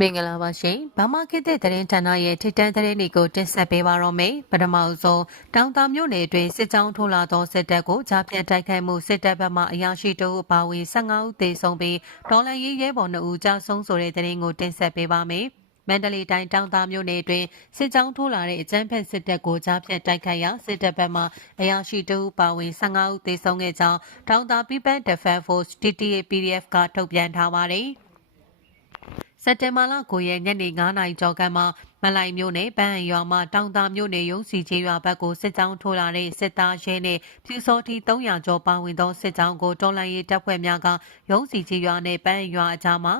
မင်္ဂလာပါရှင်။ဗမာခေတ်သစ်သတင်းဌာနရဲ့ထိတန်းသတင်းတွေကိုတင်ဆက်ပေးပါရမယ်။ပထမဆုံးတောင်တာမြို့နယ်တွင်စစ်ကြောင်းထိုးလာသောစစ်တပ်ကိုကြားဖြတ်တိုက်ခိုက်မှုစစ်တပ်ဘက်မှအရာရှိတအုပ်အပါအဝင်15ဦးသေဆုံးပြီးဒေါ်လာရေးရဲဘော်2ဦးကြာဆုံးဆိုတဲ့သတင်းကိုတင်ဆက်ပေးပါမယ်။မန္တလေးတိုင်းတောင်တာမြို့နယ်တွင်စစ်ကြောင်းထိုးလာတဲ့အကြမ်းဖက်စစ်တပ်ကိုကြားဖြတ်တိုက်ခိုက်ရာစစ်တပ်ဘက်မှအရာရှိတအုပ်ပါဝင်15ဦးသေဆုံးခဲ့ကြောင်းတောင်တာ People Defense Force TTA PDF ကထုတ်ပြန်ထားပါတယ်။ စက်တင်ဘာလ9ရက်ညနေ9:00နာရီကျော်ကမှမလိုက်မြို့နယ်ပန်းရွာမှတောင်တာမြို့နယ်ရုံးစီချေရွာဘက်ကိုစစ်ကြောင်းထိုးလာတဲ့စစ်သားရဲနဲ့ဖြူစောတီ300ကျော်ပါဝင်သောစစ်ကြောင်းကိုတော်လှန်ရေးတပ်ဖွဲ့များကရုံးစီချေရွာနဲ့ပန်းရွာအကြားမှာ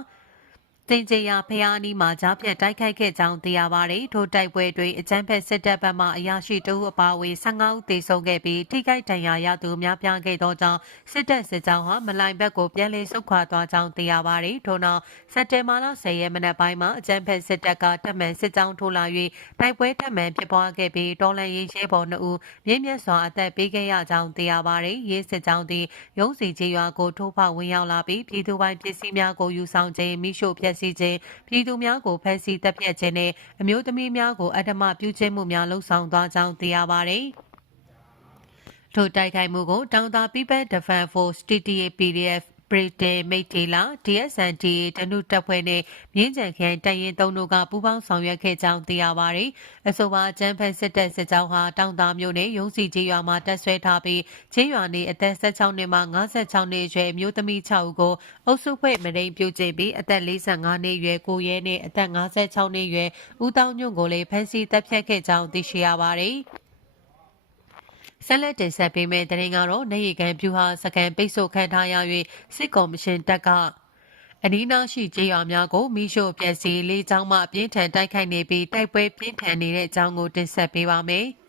တင်ကြရာဖျားနီးမှာကြားပြတ်တိုက်ခိုက်ခဲ့ကြောင်းသိရပါတယ်ထို့တိုက်ပွဲတွင်အကြမ်းဖက်စစ်တပ်ဘက်မှအရာရှိတဦးအပါအဝင်15ဦးသေဆုံးခဲ့ပြီးထိခိုက်ဒဏ်ရာရသူများပြားခဲ့သောကြောင့်စစ်တပ်စစ်ကြောင်းဟာမလိုင်ဘက်ကိုပြန်လည်ဆုတ်ခွာသွားကြောင်းသိရပါတယ်ထို့နောက်စက်တင်ဘာလ10ရက်မနက်ပိုင်းမှာအကြမ်းဖက်စစ်တပ်ကတပ်မှန်စစ်ကြောင်းထိုးလာ၍တိုက်ပွဲတပ်မှန်ဖြစ်ပွားခဲ့ပြီးတော်လန်ရေးရဲဘော်2ဦးမြင့်မြတ်စွာအသက်ပေးခဲ့ရကြောင်းသိရပါတယ်ရေးစစ်ကြောင်းသည်ရုံးစီကြီးရွာကိုထိုးဖောက်ဝင်ရောက်လာပြီးပြည်သူပိုင်ပစ္စည်းများကိုယူဆောင်ခြင်းမိရှို့ဖျက်ဆီးခြင်းပြည်သူများကိုဖမ်းဆီးတပ်ဖြတ်ခြင်းနဲ့အမျိုးသမီးများကိုအဓမ္မပြုကျင့်မှုများလှုံ့ဆော်သွားကြောင်းသိရပါတယ်။ထိုတိုက်ခိုက်မှုကိုတောင်သာ People Defense Force TTA PDF ပရီတေမိတ်တီလာ DSND တနုတပ်ဖွဲ့နဲ့မြင်းကြံခရိုင်တရင်သုံးတို့ကပူးပေါင်းဆောင်ရွက်ခဲ့ကြောင်းသိရပါတယ်။အဆိုပါကျန်းဖက်စစ်တပ်စစ်ကြောင်းဟာတောင်သားမြို့နယ်ရုံးစီကြီးရွာမှာတပ်ဆွဲထားပြီးချင်းရွာနေအသက်16နှစ်မှ56နှစ်အရွယ်မျိုးသမီး6ဦးကိုအုပ်စုဖွဲ့မရိန်ပြုတ်ကျပြီးအသက်45နှစ်အရွယ်ကိုရဲနဲ့အသက်56နှစ်အရွယ်ဦးတောင်းညွန့်ကိုလည်းဖမ်းဆီးတပ်ဖြတ်ခဲ့ကြောင်းသိရှိရပါတယ်။ ဆက်လက်တင်ဆက်ပေးမယ့်သတင်းကတော့နေရီကန်ပြူဟာစကန်ပိတ်ဆို့ခံထားရ၍စစ်ကော်မရှင်တပ်ကအနီးနားရှိကြေးရွာများကိုမိရှို့ပျက်စီးလေးချောင်းမှပြင်းထန်တိုက်ခိုက်နေပြီးတိုက်ပွဲပြင်းထန်နေတဲ့အကြောင်းကိုတင်ဆက်ပေးပါမယ်။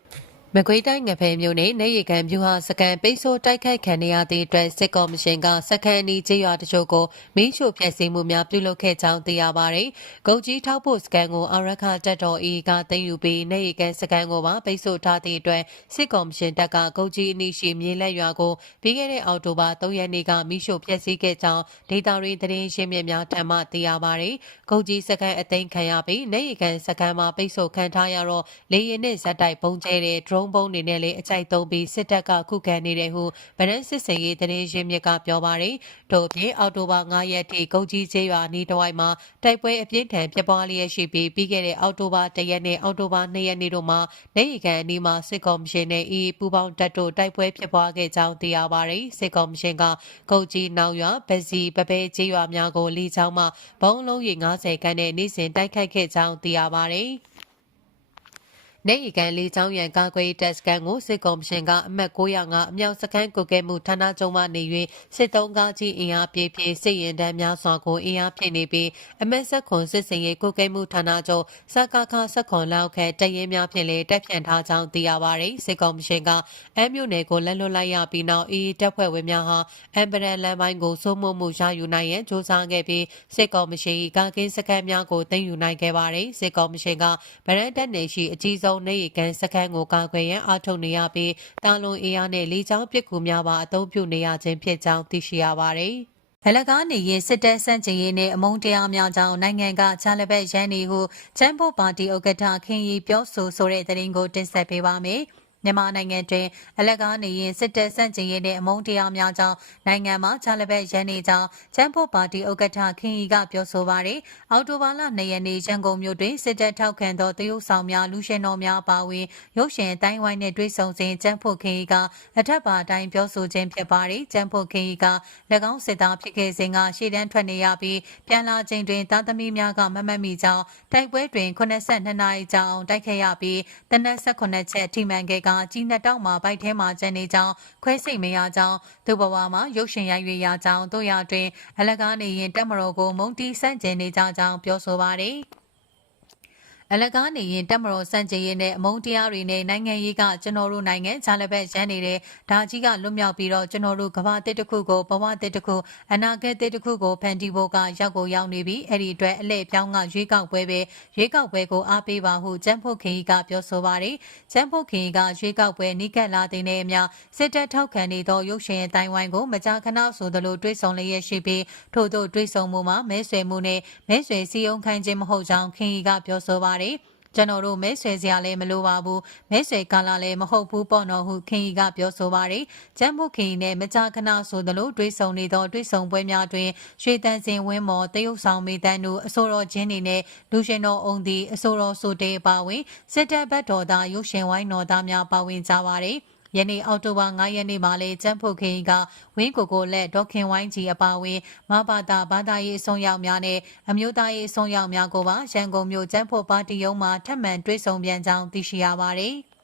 မကွေးတိုင်းငဖယ်မြို့နယ်နေရီကန်ပြူဟာစကန်ပိတ်ဆို့တိုက်ခိုက်ခံရသည့်အတွက်စစ်ကော်မရှင်ကစကန်နီကျေးရွာတချို့ကိုမင်းချိုဖျက်ဆီးမှုများပြုလုပ်ခဲ့ကြောင်းသိရပါတယ်။ဂုတ်ကြီးထောက်ဖို့စကန်ကိုအရခတက်တော်အီကသိမ်းယူပြီးနေရီကန်စကန်ကိုပါပိတ်ဆို့ထားသည့်အတွက်စစ်ကော်မရှင်တပ်ကဂုတ်ကြီးအနီးရှိမြေလက်ရွာကိုပြီးခဲ့တဲ့အောက်တိုဘာ3ရက်နေ့ကမင်းချိုဖျက်ဆီးခဲ့ကြောင်းဒေတာရီသတင်းရှင်းမြစ်များထံမှသိရပါတယ်။ဂုတ်ကြီးစကန်အသိမ်းခံရပြီးနေရီကန်စကန်မှာပိတ်ဆို့ခံထားရတော့လေရင်နဲ့ဇက်တိုက်ပုံကျဲတဲ့ drone ပုံးတွေနဲ့လည်းအကြိုက်သုံးပြီးစစ်တပ်ကခုခံနေတယ်ဟုဗရန်စစ်စင်ရေးသတင်းရင်းမြစ်ကပြောပါတယ်။ထို့အပြင်အော်တိုဘာ9ရက်ထိကုန်းကြီးကျေးရွာနီးတဝိုက်မှာတိုက်ပွဲအပြင်းထန်ဖြစ်ပွားလျက်ရှိပြီးပြီးခဲ့တဲ့အော်တိုဘာ1ရက်နဲ့အော်တိုဘာ2ရက်နေ့တို့မှာနေရီကန်အနီးမှာစစ်ကော်မရှင်နဲ့အီပူပေါင်းတပ်တို့တိုက်ပွဲဖြစ်ပွားခဲ့ကြောင်းသိရပါတယ်။စစ်ကော်မရှင်ကကုန်းကြီးနောင်ရွာဗစီပပဲကျေးရွာများကိုလီချောင်းမှဘုံလုံးရီ90ခန်းနဲ့နေ့စဉ်တိုက်ခိုက်ခဲ့ကြောင်းသိရပါတယ်။ နေရီကန်လေးချောင်းရန်ကာကွယ်တပ်စကန်ကိုစစ်ကော်မရှင်ကအမှတ်905အမြောက်စခန်းကုကဲမှုဌာနချုပ်မှနေ၍စစ်တုံးကားကြီးအင်အားပြေးပြေးစစ်ရင်တန်းများစွာကိုအင်အားဖြည့်နေပြီးအမက်ဆက်ခွန်စစ်စင်ရေးကုကဲမှုဌာနချုပ်စကာခဆက်ခွန်လောက်ခဲတရင်များဖြင့်လည်းတက်ဖြန့်ထားကြောင်းသိရပါတယ်စစ်ကော်မရှင်ကအမ်းမြို့နယ်ကိုလက်လွတ်လိုက်ရပြီးနောက်အေးတပ်ဖွဲ့ဝင်များဟာအမ်ဘရန်လန်ပိုင်းကိုစိုးမိုးမှုရယူနိုင်ရန်စ조사ခဲ့ပြီးစစ်ကော်မရှင်၏ကာကင်းစခန်းများကိုသိမ်းယူနိုင်ခဲ့ပါတယ်စစ်ကော်မရှင်ကဗရန်တက်နေရှိအကြီးဆုံးနေရီကန်စခန်းကိုကာကွယ်ရန်အားထုတ်နေရပြီးတာလွန်အေးအားနဲ့လေးချောင်းပစ်ကူများပါအသုံးပြုနေရခြင်းဖြစ်ကြောင်းသိရှိရပါတယ်။အလကားနေရင်စစ်တပ်ဆန့်ကျင်ရေးနဲ့အမုန်းတရားများကြောင့်နိုင်ငံကချာလဘက်ရန်နေဟုချမ်ဖို့ပါတီဥက္ကဋ္ဌခင်ရီပြောဆိုဆိုတဲ့သတင်းကိုတင်ဆက်ပေးပါမယ်။ မြန်မာနိုင်ငံတွင်အလက်ကားနေရင်စစ်တပ်ဆန့်ကျင်ရေးနဲ့အမုန်းတရားများကြောင့်နိုင်ငံမှာချာလဘက်ရန်နေကြောင်းချမ်ဖို့ပါတီဥက္ကဋ္ဌခင်ရီကပြောဆိုပါတယ်။အော်တိုဘာလ2ရက်နေ့ရန်ကုန်မြို့တွင်စစ်တပ်ထောက်ခံသောတရုတ်ဆောင်များလူရှင်တော်များပါဝင်ရုပ်ရှင်အတိုင်းဝိုင်းနဲ့တွေ့ဆုံစဉ်ချမ်ဖို့ခင်ရီကအထက်ပါအတိုင်းပြောဆိုခြင်းဖြစ်ပါတယ်။ချမ်ဖို့ခင်ရီက၎င်းစစ်သားဖြစ်ခဲ့စဉ်ကရှေ့တန်းထွက်နေရပြီးပြန်လာချိန်တွင်သားသမီးများကမမတ်မိကြောင်းတိုက်ပွဲတွင်82နာရီကြာအောင်တိုက်ခဲ့ရပြီးတနက်18ချက်ထိမှန်ခဲ့ကကြီးနှစ်တောက်မှာဗိုက်ထဲမှာကျန်နေကြောင်းခွဲစိတ်မရကြောင်းသူ့ဘဝမှာရုပ်ရှင်ရိုက်ရွေရကြောင်းတို့ရတွင် အလကားနေရင်တက်မတော်ကိုမုံတီဆန့်ကျင်နေကြကြောင်းပြောဆိုပါတယ် အလကားနေရင်တက်မတော်စန့်ကျင်ရေးနဲ့အမုန်းတရားတွေနဲ့နိုင်ငံရေးကကျွန်တော်တို့နိုင်ငံဂျာလဘက်ရန်နေတဲ့ဒါကြီးကလွတ်မြောက်ပြီးတော့ကျွန်တော်တို့ကမ္ဘာတစ်တစ်ခုကိုဘဝတစ်တစ်ခုအနာဂတ်တစ်တစ်ခုကိုဖန်တီးဖို့ကရောက်ကိုရောက်နေပြီးအဲ့ဒီအတွက်အလဲပြောင်းကရွေးကောက်ပွဲပဲရွေးကောက်ပွဲကိုအားပေးပါဟုကျန်းဖို့ခင်ကြီးကပြောဆိုပါတယ်ကျန်းဖို့ခင်ကြီးကရွေးကောက်ပွဲနိကက်လာတဲ့နေအများစစ်တပ်ထောက်ခံနေသောရုပ်ရှင်အတိုင်းဝိုင်းကိုမကြာခဏဆိုသလိုတွေးဆောင်လျက်ရှိပြီးထို့သောတွေးဆောင်မှုမှာမဲဆွယ်မှုနဲ့မဲဆွယ်စည်းရုံးခိုင်းခြင်းမဟုတ်ကြောင်းခင်ကြီးကပြောဆိုပါတယ်ကျွန်တော်တို့မဲဆွဲစရာလည်းမလိုပါဘူးမဲဆွဲကာလာလည်းမဟုတ်ဘူးပေါ့နော်ဟုခင်ကြီးကပြောဆိုပါတယ်ကျမ်းမှုခင်ကြီးနဲ့မကြာခဏဆိုသလိုတွေးဆုံနေသောတွေးဆုံပွဲများတွင်ရွှေတန်းစင်ဝင်းမော်တရုတ်ဆောင်မေတန်းတို့အစိုးရချင်းတွေနဲ့လူရှင်တော်အုံဒီအစိုးရဆိုတေပါဝင်စစ်တပ်ဘက်တော်သားရုပ်ရှင်ဝိုင်းတော်သားများပါဝင်ကြပါတယ် ယနေ့အောက်တိုဘာ9ရက်နေ့မှာလေကျန်းဖုတ်ခင်းကဝင်းကိုကိုလက်ဒေါခင်ဝိုင်းကြီးအပါဝင်မဘာသာဘာသာရေးအစုံရောက်များနဲ့အမျိုးသားရေးအစုံရောက်များကိုပါရန်ကုန်မြို့ကျန်းဖုတ်ပါတီရုံးမှာထပ်မံတွေ့ဆုံပြန်ကြောင်းသိရှိရပါတယ်။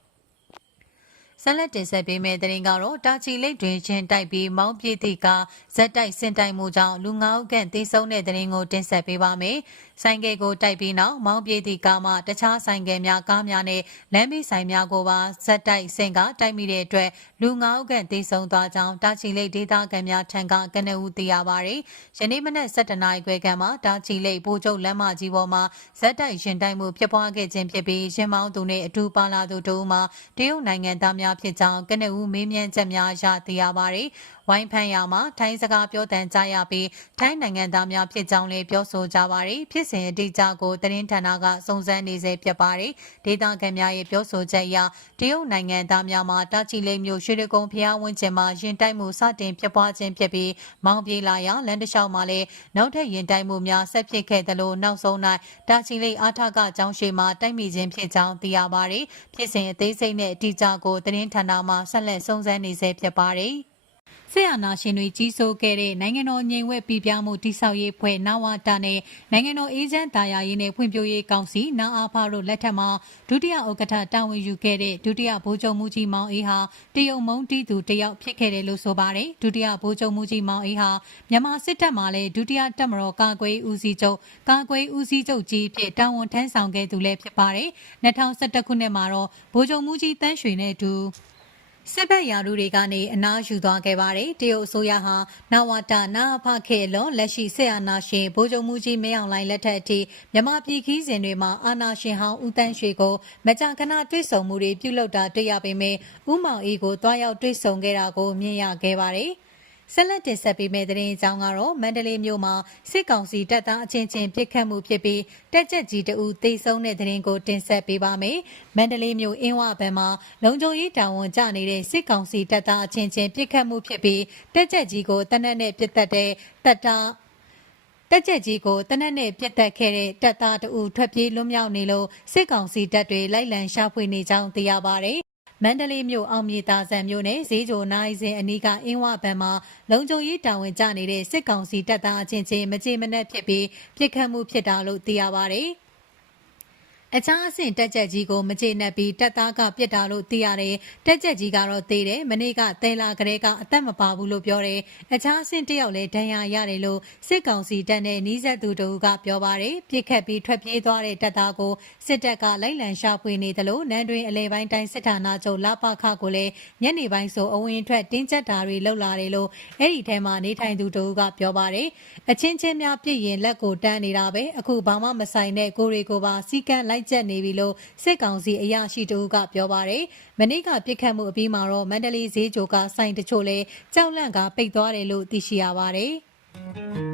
ဆက်လက်တင်ဆက်ပေးမယ့်သတင်းကတော့တာချီလိတ်တွင်ချင်းတိုက်ပြီးမောင်းပြေးသည့်ကဇက်တိုက်စင်တိုက်မှုကြောင့်လူငါးဦးခန့်သေဆုံးတဲ့သတင်းကိုတင်ဆက်ပေးပါမယ်။ဆိုင်ကယ်ကိုတိုက်ပြီးနောက်မောင်းပြေးသည့်ကားမှတခြားဆိုင်ကယ်များကားများနဲ့လမ်းမဆိုင်များကိုပါဇက်တိုက်စင်ကတိုက်မိတဲ့အတွက်လူငါးဦးခန့်သေဆုံးသွားကြောင်းတာချီလိတ်ဒေသခံများထံကကနဦးသိရပါဗျ။ယနေ့မနက်7:00နာရီခွဲခန့်မှာတာချီလိတ်ဘိုးချုပ်လမ်းမကြီးပေါ်မှာဇက်တိုက်ရင်တိုက်မှုဖြစ်ပွားခဲ့ခြင်းဖြစ်ပြီးရင်မောင်းသူနဲ့အတူပါလာသူတို့မှတရုတ်နိုင်ငံသားများဖြစ်ကြောင်းကနဦးမေးမြန်းချက်များရသိရပါတယ်။ဝိုင်းဖန်ရမှာထိုင်းစကားပြောတန်ကြရပြီးထိုင်းနိုင်ငံသားများဖြစ်ကြောင်းလည်းပြောဆိုကြပါတယ်။ဖြစ်စဉ်အတိအကျကိုသတင်းဌာနကစုံစမ်းနေစေဖြစ်ပါတယ်။ဒေသခံများရဲ့ပြောဆိုချက်အရတရုတ်နိုင်ငံသားများမှာတာချီလိမ်မျိုးရွှေတကုံဖျားဝန်းကျင်မှာရင်တိုက်မှုစတင်ဖြစ်ပွားခြင်းဖြစ်ပြီးမောင်းပြေးလာရာလမ်းတစ်လျှောက်မှာလည်းနောက်ထပ်ရင်တိုက်မှုများဆက်ဖြစ်ခဲ့သလိုနောက်ဆုံး၌တာချီလိမ်အားထကကျောင်းရှိမှာတိုက်မိခြင်းဖြစ်ကြောင်းသိရပါတယ်။ဖြစ်စဉ်အသေးစိတ်နဲ့အတိအကျကိုသတင်းဌာနမှဆက်လက်စုံစမ်းနေစေဖြစ်ပါတယ်။ ဆရာနာရှင်တွေကြီးစိုးခဲ့တဲ့နိုင်ငံတော်ငြိမ်ဝှက်ပြည်ပြမှုတိဆောက်ရေးဖွဲ့နဝတာနဲ့နိုင်ငံတော်အေဂျင့်တာယာရေးနဲ့ဖွံ့ဖြိုးရေးကောင်စီနာအာဖာတို့လက်ထက်မှာဒုတိယဥက္ကဋ္ဌတာဝန်ယူခဲ့တဲ့ဒုတိယဗိုလ်ချုပ်မှုကြီးမောင်အေးဟာတရုံမုံတီးသူတယောက်ဖြစ်ခဲ့တယ်လို့ဆိုပါတယ်ဒုတိယဗိုလ်ချုပ်မှုကြီးမောင်အေးဟာမြန်မာစစ်တပ်မှလည်းဒုတိယတပ်မတော်ကာကွယ်ဦးစီးချုပ်ကာကွယ်ဦးစီးချုပ်ကြီးဖြစ်တာဝန်ထမ်းဆောင်ခဲ့သူလည်းဖြစ်ပါတယ်2011ခုနှစ်မှာတော့ဗိုလ်ချုပ်မှုကြီးတန်းရွှေနဲ့အတူ စစ်ဘက်ရာထူးတွေကနေအနားယူသွားခဲ့ပါတယ်တရုတ်အစိုးရဟာနဝတာနာဖခေလောလက်ရှိဆက်အာနာရှင်ဗိုလ်ချုပ်မှုကြီးမင်းအောင်လှိုင်လက်ထက်အထိမြန်မာပြည်ခီးစဉ်တွေမှာအာနာရှင်ဟောင်းဦးတန်းရွှေကိုမကြာခဏတွေ့ဆုံမှုတွေပြုလုပ်တာတွေ့ရပေမဲ့ဦးမောင်အေးကိုတွားရောက်တွေ့ဆုံခဲ့တာကိုမြင်ရခဲ့ပါတယ်။ ဆက်လက်တင်ဆက်ပေးမယ့်သတင်းအကြောင်းကတော့မန္တလေးမြို့မှာစစ်ကောင်စီတပ်သားအချင်းချင်းပစ်ခတ်မှုဖြစ်ပြီးတက်ကြက်ကြီးတအူသေဆုံးတဲ့သတင်းကိုတင်ဆက်ပေးပါမယ်။မန္တလေးမြို့အင်းဝဘန်မှာလုံခြုံရေးတာဝန်ကျနေတဲ့စစ်ကောင်စီတပ်သားအချင်းချင်းပစ်ခတ်မှုဖြစ်ပြီးတက်ကြက်ကြီးကိုတနက်နဲ့ပစ်တက်တဲ့တပ်သားတက်ကြက်ကြီးကိုတနက်နဲ့ပြတ်တက်ခဲ့တဲ့တပ်သားတအူထွက်ပြေးလွတ်မြောက်နေလို့စစ်ကောင်စီတပ်တွေလိုက်လံရှာဖွေနေကြောင်းသိရပါတယ် မန္တလေးမြို့အောင်မြေသာဆန်မြို့နယ်ဈေးချိုနိုင်စင်အနီးကအင်းဝဘန်မှာလုံခြုံရေးတာဝန်ကျနေတဲ့စစ်ကောင်စီတပ်သားအချင်းချင်းမကြေမနက်ဖြစ်ပြီးပြစ်ခတ်မှုဖြစ်တာလို့သိရပါဗျ။ အခြားအဆင့်တက်ကြက်ကြီးကိုမကျေနပ်ပြီးတက်သားကပြစ်တာလို့သိရတယ်တက်ကြက်ကြီးကတော့သေးတယ်မနေ့ကသဲလာကလေးကအသက်မပါဘူးလို့ပြောတယ်အခြားအဆင့်တယောက်လည်းဒဏ်ရာရတယ်လို့စစ်ကောင်စီတပ်နဲ့နီးစပ်သူတို့ကပြောပါတယ်ပြစ်ခတ်ပြီးထွက်ပြေးသွားတဲ့တက်သားကိုစစ်တပ်ကလိုက်လံရှာဖွေနေတယ်လို့နန်းတွင်အလဲပိုင်းတိုင်းစစ်ဌာနချုပ်လာပခကိုလည်းညနေပိုင်းဆိုအဝင်ထွက်တင်းကျပ်တာတွေလှုပ်လာတယ်လို့အဲ့ဒီထဲမှာနေထိုင်သူတို့ကပြောပါတယ်အချင်းချင်းများပြည့်ရင်လက်ကိုတန်းနေတာပဲအခုဘာမှမဆိုင်တဲ့ကိုတွေကိုပါစီကံလိုက်ကျက်နေပြီလို့စစ်ကောင်စီအရာရှိတို့ကပြောပါတယ်။မနေ့ကပြစ်ခတ်မှုအပြီးမှာတော့မန္တလေးဈေးကြိုကစိုင်တချို့လည်းကြောက်လန့်ကပိတ်သွားတယ်လို့သိရှိရပါတယ်။